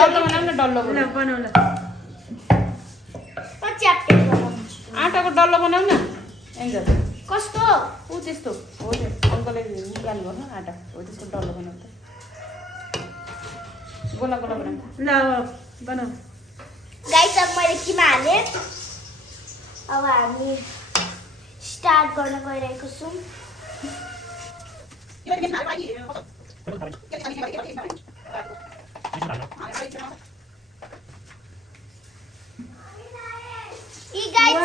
डल्लो बनाऊ न डल्लो ल बनाऊ ल च्याप्टे बनाउँछु आटाको डल्लो बनाऊ न एन्जल कस्तो ऊ त्यस्तो हो त्यो अङ्कलले निकाल्नु भयो आटा हो त्यसको डल्लो बनाऊ त गोला गोला बनाऊ ल बनाऊ गाइस अब मैले किमा हालेँ अब हामी स्टार्ट गर्न गइरहेको छौँ ई गाइस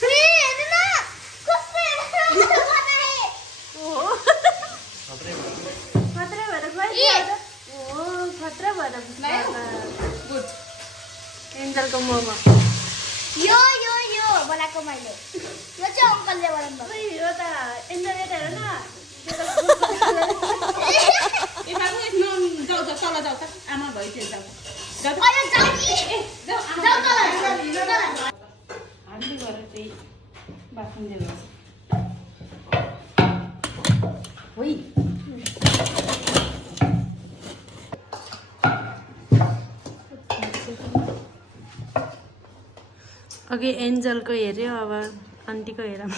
मेरो हेर्नु न कस्तो खतरा भएर गयो ओ खतरा भएर गुड एन्जलको मोमो यो बनाएको मैले यो चाहिँ अङ्कलले बनाउनु ओइ यो त एन्जल यता हेर न ए बाबु यसमा जाऊ जाऊ तल जाऊ त आमा भयो त्यो जाऊ जाऊ त अरे जाऊ नि जाऊ जाऊ आमा तल हामीले गरेर चाहिँ बाथरुम दिनु होइ अघि एन्जलको हेऱ्यो अब आन्टीको हेरौँ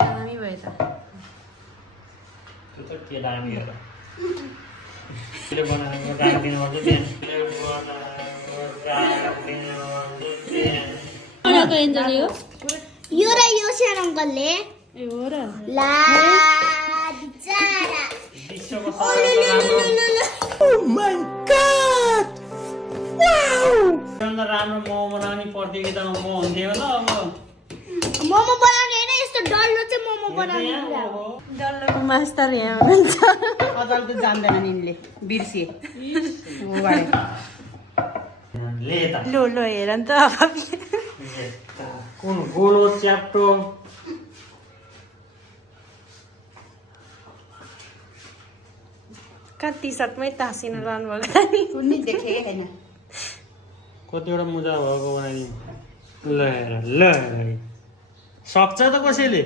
दामी भयो त त्यो त के दामी हो त त्यसले बनाएको राखिदिनु पर्छ बनाएको एन्जल यो यो र यो सानो अङ्कलले ए हो र ला बिचारा विश्वको सबैभन्दा राम्रो मोमो बनाउने प्रतियोगितामा म हुन्थेँ होला अब मोमो बनाउने होइन यस्तो डल्लो चाहिँ मोमो बनाउने कुरा हो। डल्लोको मास्टर यहाँ हुनुहुन्छ अजल त जान्दैन निले बिर्सिए ले त लो लो हेर नि त अब कुन गोलो च्याप्टो कति सर्टमै तासिन रहनु भएको नि कुनै देखेकै छैन कतिवटा मुजा भएको बनाइदिनु ल हेर सक्छ त कसैले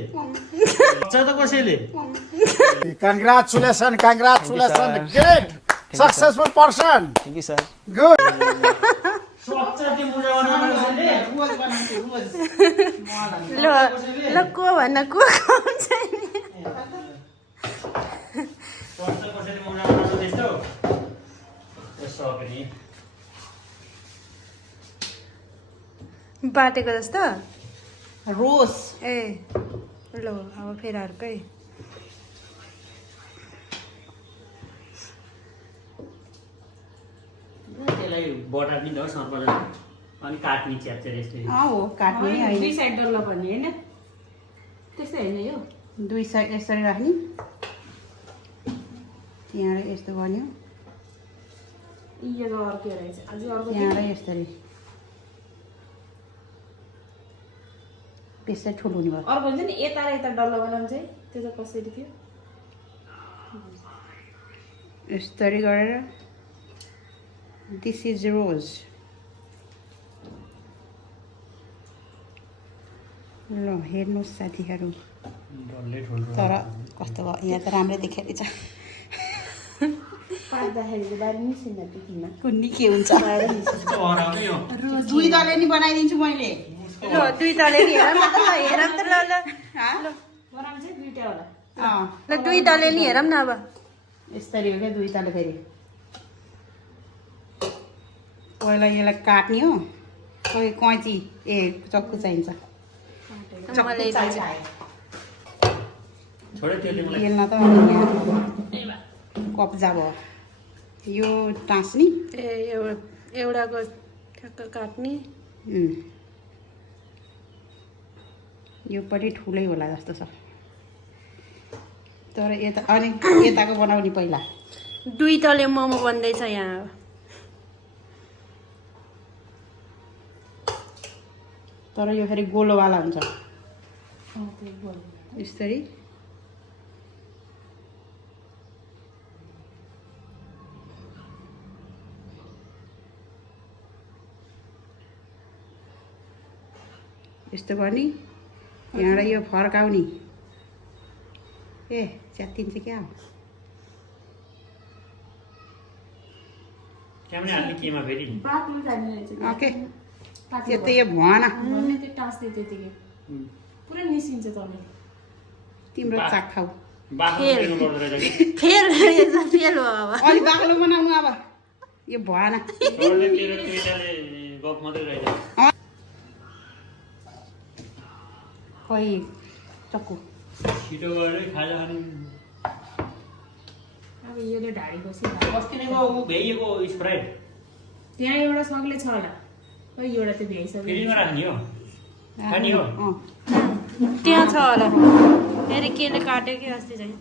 Congratulations, great, successful person. Thank you, sir. Good. सक्छ त्यो मुजा बनाउन कसैले रोज बनाउँछु रोज ल ल को भन्न को हुन्छ नि सक्छ कसैले मुजा बनाउन त्यस्तो सक्यो नि बाटेको जस्तो रोज ए ल अब फेरि अर्कै त्यसलाई बटार दिन्छ हो सर्पले अनि काट्ने च्याप्छ यसले हो काट्ने होइन दुई साइड डल्लो भन्ने होइन त्यस्तै होइन यो दुई साइड यसरी राख्ने त्यहाँबाट यस्तो गर्यो यो त अर्कै रहेछ अझै अर्को त्यहाँबाट यसरी त्यसरी ठुलो हुने भयो अर्को हुन्छ नि यता र यता डल्लो बनाउनु चाहिँ त्यो चाहिँ कसरी थियो यसरी गरेर दिस इज रोज ल हेर्नुहोस् साथीहरू डल्लै ठुलो तर कस्तो भयो यहाँ त राम्रै देखेको रहेछ पाक्दाखेरि चाहिँ बाहिर निस्किन्छ पिठीमा कुन्नी के हुन्छ हराउँदै हो दुई दले नि बनाइदिन्छु मैले ल दुई तले नि हेर न त ल हेर त ल ल बनाउनु चाहिँ दुईवटा होला ल दुई तले नि हेरौँ न अब यसरी हो क्या दुई तले फेरि पहिला यसलाई काट्ने हो कोही कैँची ए चक्कु चाहिन्छ मलाई छोडे त्यसले मलाई बेल्न त अनि यहाँ कब्जा भयो यो टाँस्ने ए एउटाको ठ्याक्क काट्ने यो पनि ठुलै होला जस्तो छ तर यता अनि यताको बनाउने पहिला दुई तले मोमो बन्दैछ यहाँ तर यो फेरि गोलोवाला हुन्छ यसरी यस्तो गर्ने यहाँबाट यो फर्काउने ए च्यात्तिन्छ क्या क्यामेरा हाल्ने केमा फेरि बाक्लो जाने रहेछ ओके त्यो त यो भएन त्यो टास्ने त्यतिकै पुरै निस्किन्छ तल तिम्रो चाक खाऊ बाख्रो दिनु पर्दो रहेछ कि फेल फेल हो अब अलि बाक्लो बनाउनु अब यो भएन रोडले तेरो केटाले गफ मात्रै रहेछ खै चक्कु छिटो गरेर खाजा खाने अब योले ढाडी बसी अस्तिको ऊ भ्याइएको स्प्राइट त्यहाँ एउटा सक्ले छ होला खै एउटा त भ्याइसक्यो फ्रिजमा राख्ने हो खाने हो त्यहाँ छ होला फेरि केले काट्यो कि अस्ति चाहिँ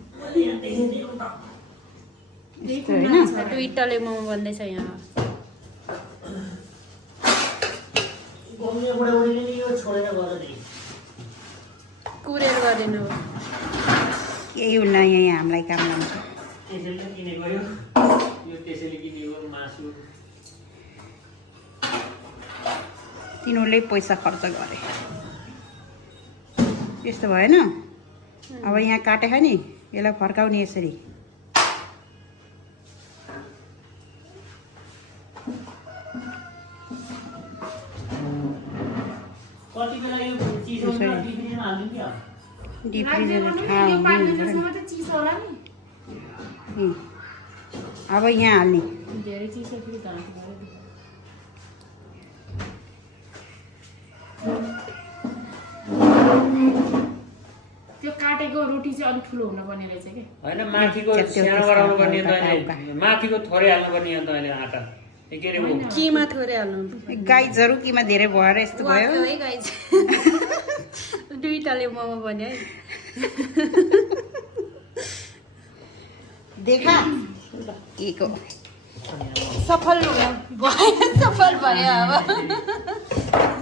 ट्विटरले मोमो भन्दैछ यहाँ घुम्ने बुढाबुढीले नि यो छोडेर गएर नि कुरेर गरेन हो केही हुन्न यहाँ हामीलाई काम लाउँछ त्यसैले किनेको यो त्यसैले किनेको मासु तिनीहरूले पैसा खर्च गरे यस्तो भएन अब यहाँ काटेको नि यसलाई फर्काउने यसरी कति बेला यो चिसो हुन्छ डिफ्रिजमा हाल्दिनु क्या डिप फ्रिजरमा ठाडो हुने हुन्छ त चिसो होला नि नि अब यहाँ हाल्ने धेरै चिसो फेरि धान त्यो काटेको रोटी चाहिँ अलिक ठुलो हुनुपर्ने रहेछ कि होइन माथिको सानो गराउनु पर्ने त अहिले माथिको थोरै हाल्नु पर्ने त अहिले आँटा के अरे केमा थोरै हाल्नु गाइजहरू केमा धेरै भएर यस्तो भयो है गाई दुईटाले मोमो भन्यो है देखा के को सफल भयो सफल भयो अब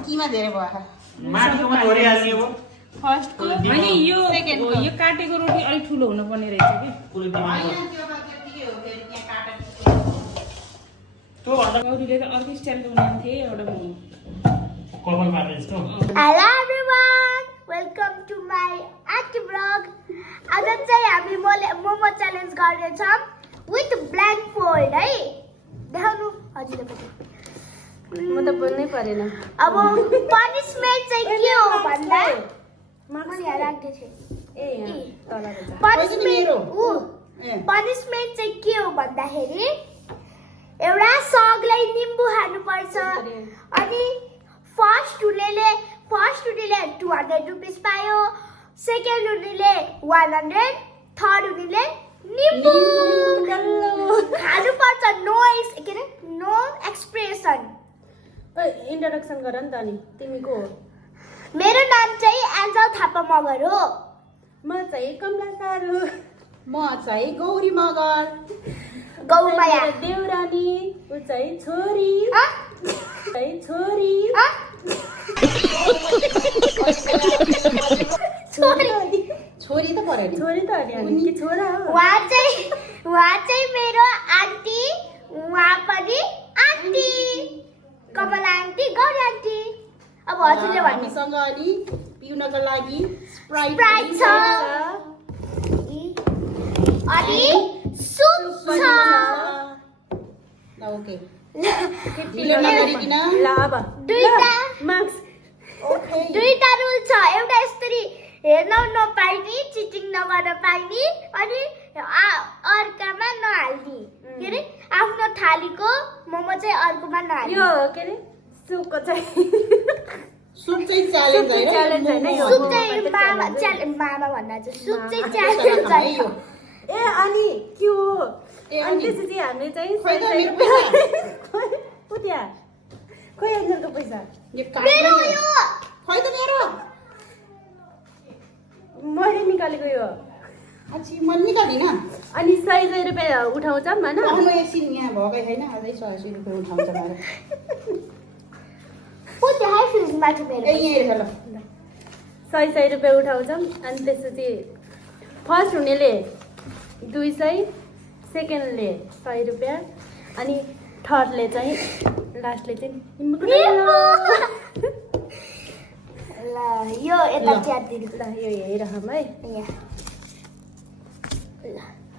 केमा धेरै भयो माथिकोमा थोरै हाल्ने हो फर्स्टको होइन यो यो काटेको रोटी अलिक ठुलो हुनुपर्ने रहेछ कि गौरीले त अर्कै स्टाइलको बनाएको थिएँ एउटा मोमो कपाल पारेर जस्तो Hello everyone! Welcome to my Auntie vlog. आज चाहिँ हामी मोमो च्यालेन्ज गर्नेछौँ विथ ब्ल्यान्डफोल्ड है देखाउनु हजुरले पनि म त बोल्नै परेन अब पनिसमेन्ट चाहिँ के हो भन्दा मैले यहाँ राख्दै थिएँ पनिसमेन्ट चाहिँ के हो भन्दाखेरि एउटा सगलाई निम्बु खानुपर्छ अनि फर्स्ट हुनेले 200 रुपिस पायो सेकेन्ड हुनेले 100 थर्ड हुनेले निम्बु खानुपर्छ नो एक्सप्रेसन इन्ट्रोडक्सन गर नि त अनि तिमी को हो मेरो नाम चाहिँ एन्जल थापा मगर हो म चाहिँ कमला सारू म चाहिँ गौरी मगर गौमाया देउरानी ऊ चाहिँ छोरी छोरी छोरी त पर्यो छोरी त अनि के छोरा हो उहाँ चाहिँ मेरो आन्टी उहाँ पनि aunty Kamala aunty Gauri aunty अब हजुरले भन्नु हामीसँग अलि पिउनको लागि स्प्राइट छ अनि सुप छ ओके ढिलो नगरिकन ल अब दुईटा रुल छ एउटा यसरी हेर्न नपाइने चिटिङ नगर्न पाइने अनि अर्कामा नहाल्ने के अरे आफ्नो थालीको मोमो चाहिँ अर्कोमा नहाल्ने यो के अरे सुपको चाहिँ सुप चाहिँ च्यालेन्ज होइन यो सुप चाहिँ मामा भन्दा चाहिँ सुप चाहिँ च्यालेन्ज है यो ए अनि के हो अनि त्यसपछि हामीले चाहिँ खोइ त मेरो त्यहाँ खोइ एन्जलको पैसा मेरो यो खोइ त मेरो मैले निकालेको यो अच्छी म निकालिन अनि 100 रुपियाँ उठाउँछौँ होइन आउनु एकछिन यहाँ भएकै छैन अझै 100 रुपियाँ उठाउँछ मलाई को त्यहाँ फ्रिजमा मेरो ए यहाँ हेर ल 100 रुपियाँ उठाउँछौँ अनि त्यसपछि फर्स्ट हुनेले 200 सेकेन्डले 100 रुपियाँ अनि थर्डले चाहिँ लास्टले चाहिँ ल यो यता च्यातिदिनु ल यो हेरौँ है यहाँ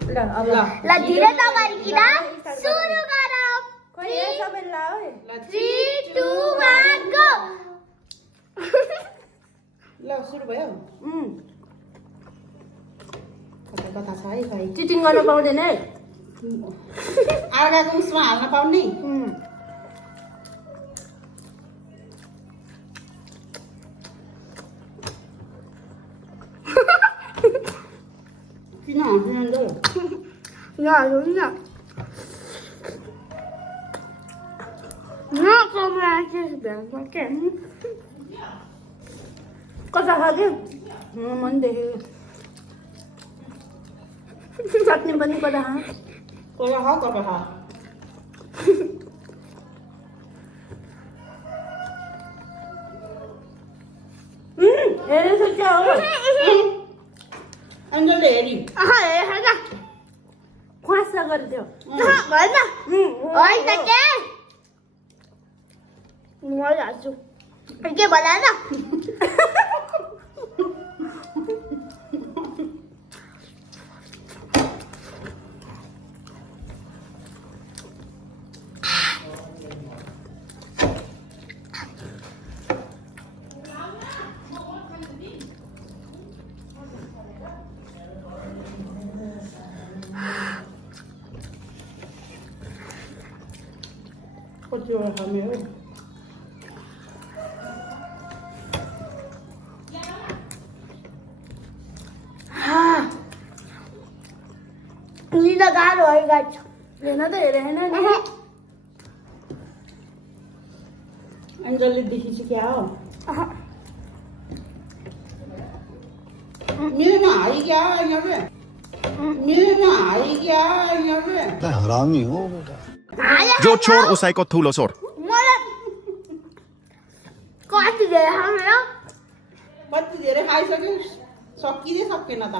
ल अब ल ढिलो नगरिकिन सुरु गरौँ खोइ सबै ल है 3 2 1 गो ल सुरु भयो कता छ है खै चिटिङ गर्न पाउँदैन है अर्काको उसमा हाल्न पाउने किन हाँस्नु न कमरा चाहिँ भ्याउँछ के कता खायो मन देखेको चट्नी पनि कता खा कता खा हेरेछ क्या हो एन्जलले हेरी होइन खुवासा गरिदियो होइन के म हाल्छु के भला न कतिवटा खाने हो लिन गाह्रो है गाइस हेर्न त हेरेन नि एन्जलले देखिन्छ क्या हो मेरोमा हाई क्या यहाँ पे मेरोमा हाई क्या यहाँ पे हरामी हो बेटा जो चोर उसैको ठुलो चोर मलाई कति धेरै खायो कति धेरै खाइसक्यो सकिँदै सकेन त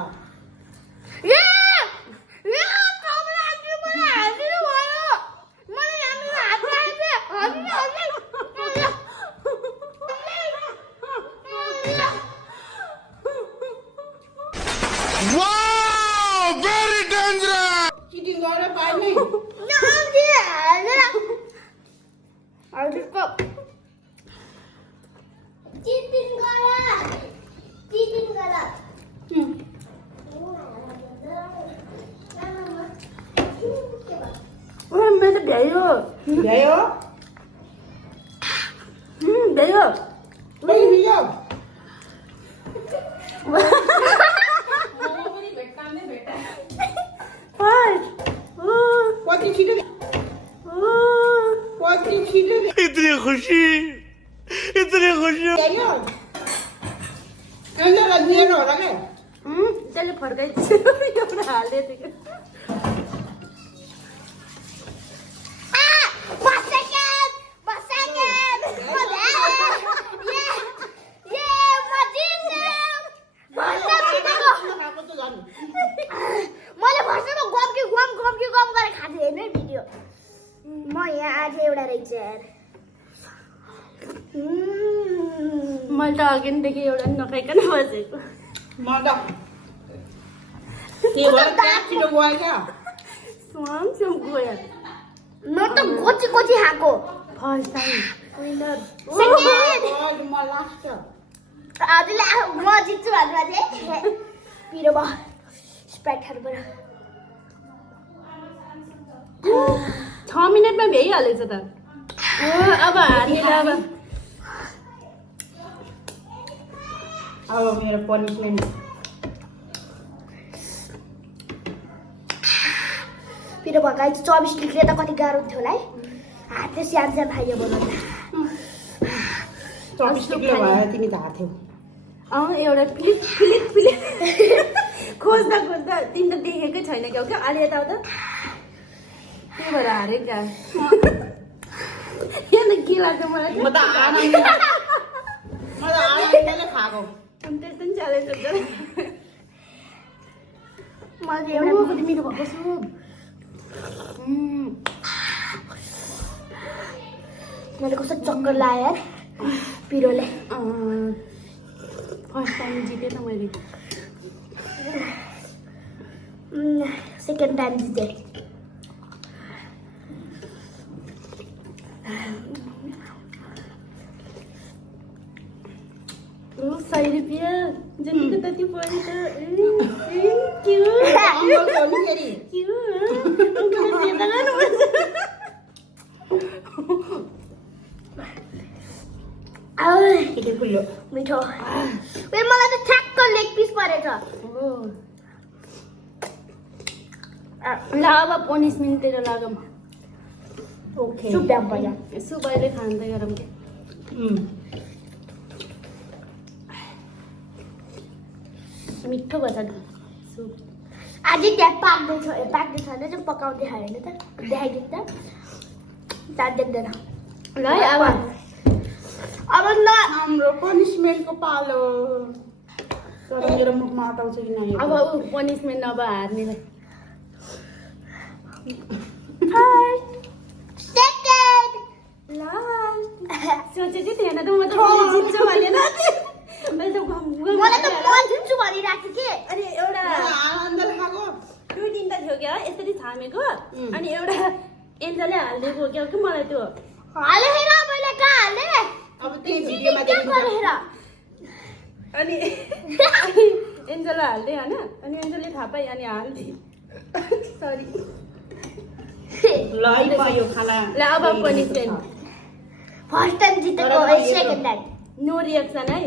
very dangerous चिटिङ गरेर पाएनै मेरो भ्यायो भ्यायो भ्यायो पनि मिल्यो कति छिटो कति छिटो इतनी खुशी भ्यायो एन्जललाई दिएर होला क्या त्यसले फर्काइदियो एउटा हालिदिएको मैले भर्समा गम गरेर खाँदै हेर्नु भिडियो म यहाँ आज एउटा रहेछ यार मैले त अघिदेखि एउटा नखाइकन बसेको म त के भयो छिटो गयो क्या स्वाम गयो म त कोची खाएको फर्स्ट टाइम विनर म लास्ट हजुरले म जित्छु भनेर चाहिँ पिरो भयो स्प्राइटहरूबाट 6 मिनटमा भ्याइहालेछ त अब हानेर अब मेरो पनिसमेन्ट पिरो भएको 24 डिग्री त कति गाह्रो थियो होला है हातले स्यान खाइयो बनाउँदा 24 डिग्री भयो तिमी त हाथ्यौ एउटा फिलिप खोज्दा तिमी त देखेकै छैन क्या अलि यताउता त्यही भएर हारेको क्या यहाँ के लाग्छ मलाई म त आनन्दले खाएको त्यस्तो नि च्यालेन्ज हुन्छ मैले एउटा कति मिठो भएको छु मैले कस्तो चक्कर लायो यार पिरोले फर्स्ट टाइम जितेँ त मैले सेकेन्ड टाइम जिते ओ 100 रुपियाँ जतिको तति पर्यो त के हो अङ्कल खोल्नु फेरि के हो अङ्कलले जेता गर्नुपर्छ के खुल्यो मिठो फेरि मलाई त ठ्याक्क लेग पिस परेछ ल अब पनिसमेन्टतिर लागौँ ओके सुब्याम पहिला सुप अहिले खाँदै गरौँ के मिठो भन्छ नि सुप आज त्यहाँ पाक्दैछ पाक्दैछ भने चाहिँ पकाउँदै खायो भने त देखाइदिनु त चाट देख्दैन ल है अब न हाम्रो पनिसमेन्टको पालो तर मेरो मुखमा अटाउँछ कि नै अब ऊ पनिसमेन्ट अब हार्नेलाई सेकेन्ड ल सोचेकै थिएन त म त जित्छु भनेर मैले त मलाई त म जित्छु भनिरहेको थिएँ कि अनि एउटा आनन्दले खाएको 2 दिन त थियो क्या यसरी थामेको अनि एउटा एन्जलले हालिदिएको क्या कि मलाई त्यो हाले हेर मैले कहाँ हाले अब त्यही भिडियोमा देख्नु अनि एन्जललाई हाल्दै होइन अनि एन्जलले थाहा पाइ अनि हालिदिए सरी ल है पायो खाना ल अब पनिसमेन्ट फर्स्ट टाइम जितेको सेकेन्ड टाइम नो रिएक्सन है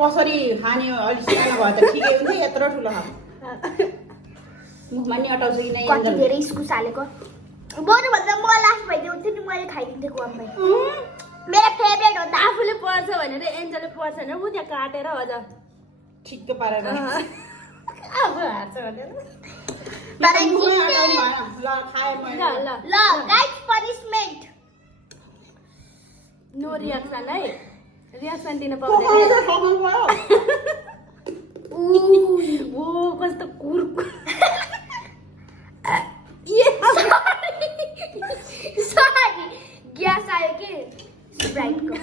कसरी खाने अलिक सानो भए त ठिकै हुन्थ्यो यत्रो ठुलो मुखमा नि अटाउँछ कि नै कति धेरै इस्कुस हालेको बरु भन्दा म लास्ट भइदियो हुन्थ्यो नि मैले खाइदिन्थेँ गुवाममै मेरो फेभरेट हो त आफूले पर्छ भनेर एन्जलले पर्छ भनेर ऊ त्यहाँ काटेर अझ ठिक्क पारेर अब हार्छ भनेर तर मुखमै जित्ने अटाउनु भएन ल खाएँ ल मैले ल ल गाइस पनिसमेन्ट नो रिएक्सन है रिएक्सन दिन पकाउनु पाउँदैन चाहिँ खानु भयो ओ कस्तो कुर्कु सरी ग्यास आयो कि स्प्राइटको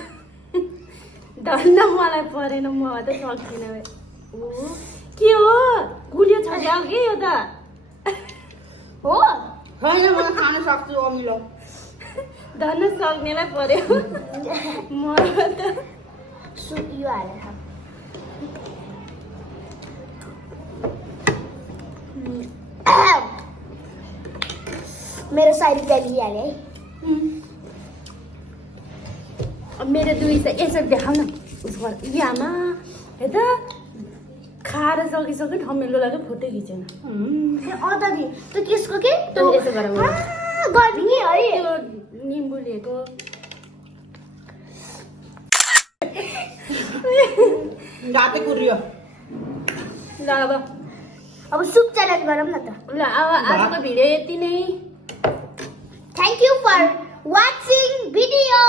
धन्न मलाई परेन म त सक्दिनँ ओ के हो गुलियो छ क्या के यो त हो होइन म खान सक्छु अमिलो धन्न सक्नेलाई पर्यो म त यो हालेर खा। मेरो साइड लिइहाले है अब मेरो दुई छ यसरी देखाउ न उसको यामा हेर त खाएर सकिसक्यो ठमेलो लाग्यो फोटो खिचेन अन्त नि त्यो केसको के त्यो यसो गरौँ गर्ने कि है त्यो निम्बु लिएको गाते कुरियो ल अब सुप च्यालेन्ज गरौँ न त ल अब आजको भिडियो यति नै thank you for watching video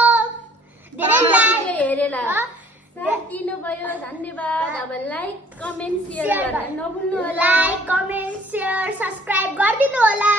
धेरै लाइक हेरेर साथ दिनुभयो धन्यवाद अब लाइक कमेन्ट सेयर गर्न नभुल्नु होला लाइक कमेन्ट सेयर सब्स्क्राइब गरिदिनु होला